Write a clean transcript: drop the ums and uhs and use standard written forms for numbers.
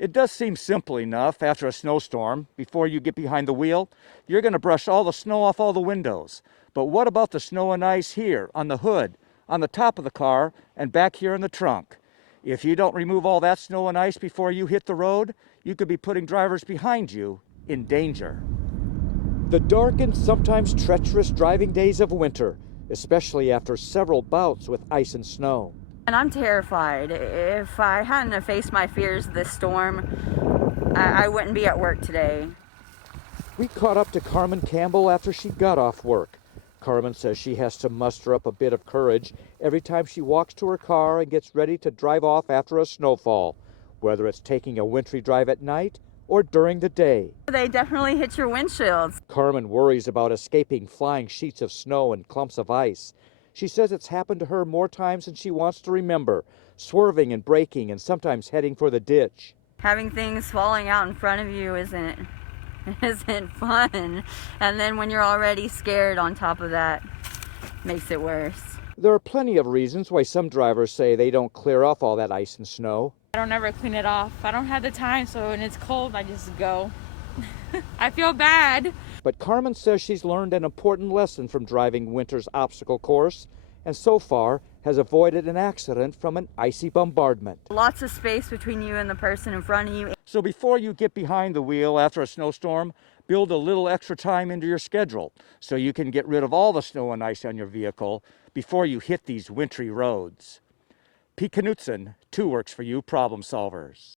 It does seem simple enough after a snowstorm. Before you get behind the wheel, you're going to brush all the snow off all the windows. But what about the snow and ice here, on the hood, on the top of the car, and back here in the trunk? If you don't remove all that snow and ice before you hit the road, you could be putting drivers behind you in danger. The dark and sometimes treacherous driving days of winter, especially after several bouts with ice and snow. And I'm terrified. If I hadn't faced my fears this storm, I wouldn't be at work today. We caught up to Carmen Campbell after she got off work. Carmen says she has to muster up a bit of courage every time she walks to her car and gets ready to drive off after a snowfall, whether it's taking a wintry drive at night or during the day. They definitely hit your windshields. Carmen worries about escaping flying sheets of snow and clumps of ice. She says it's happened to her more times than she wants to remember, swerving and braking and sometimes heading for the ditch. Having things falling out in front of you isn't fun. And then when you're already scared on top of that, makes it worse. There are plenty of reasons why some drivers say they don't clear off all that ice and snow. I don't ever clean it off. I don't have the time, so when it's cold, I just go. I feel bad. But Carmen says she's learned an important lesson from driving winter's obstacle course, and so far has avoided an accident from an icy bombardment. Lots of space between you and the person in front of you. So before you get behind the wheel after a snowstorm, build a little extra time into your schedule so you can get rid of all the snow and ice on your vehicle before you hit these wintry roads. Pete Knutson, 2 Works for You Problem Solvers.